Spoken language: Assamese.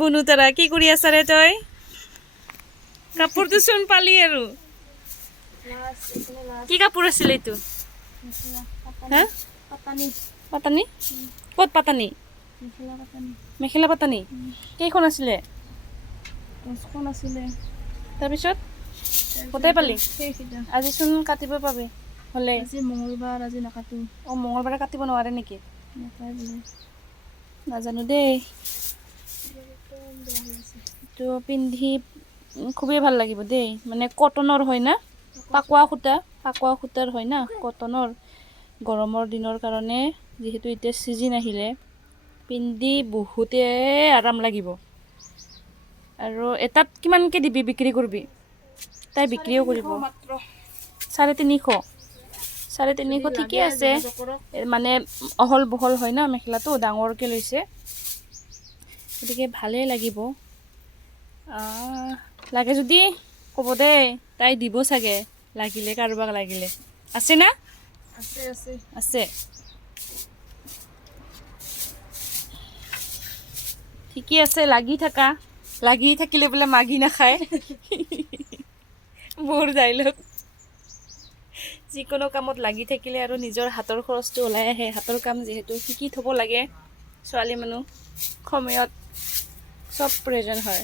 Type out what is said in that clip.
বুনু তাৰা কি কৰি আছা ৰে তই কাপোৰটো চোন পালি আৰু কি কাপোৰ আছিল এইটো হা পাতানি ক'ত পাতানি মেখেলা পাতানি কেইখন আছিলে 10খন আছিলে তাৰপিছত গোটাই পালি আজি চোন কাটিব পাবি হ'লে আজি মঙ্গলবাৰ আজি নাকাটো অঁ মঙলবাৰে কাটিব নোৱাৰে নেকি নাপায় বোলে নাজানো দেই তো পিন্ধি খুবেই ভাল লাগিব দেই মানে কটনৰ হয় না পাকোৱা সূতাৰ হয় না কটনৰ গৰমৰ দিনৰ কাৰণে যিহেতু এতিয়া ছিজন আহিলে পিন্ধি বহুতে আৰাম লাগিব আৰু এটাত কিমানকৈ দিবি বিক্ৰী কৰিবি তাই বিক্ৰীও কৰিব মাত্ৰ 350 ঠিকে আছে মানে অহল বহল হয় না মেখেলাটো ডাঙৰকৈ লৈছে গতিকে ভালেই লাগিব লাগে যদি ক'ব দেই তাই দিব চাগে লাগিলে কাৰোবাক লাগিলে আছে না আছে ঠিকে আছে লাগি থাকিলে বোলে মাগি নাখায় মোৰ ডাইলগ যিকোনো কামত লাগি থাকিলে আৰু নিজৰ হাতৰ খৰচটো ওলাই আহে হাতৰ কাম যিহেতু শিকি থ'ব লাগে ছোৱালী মানুহ সময়ত চব প্ৰয়োজন হয়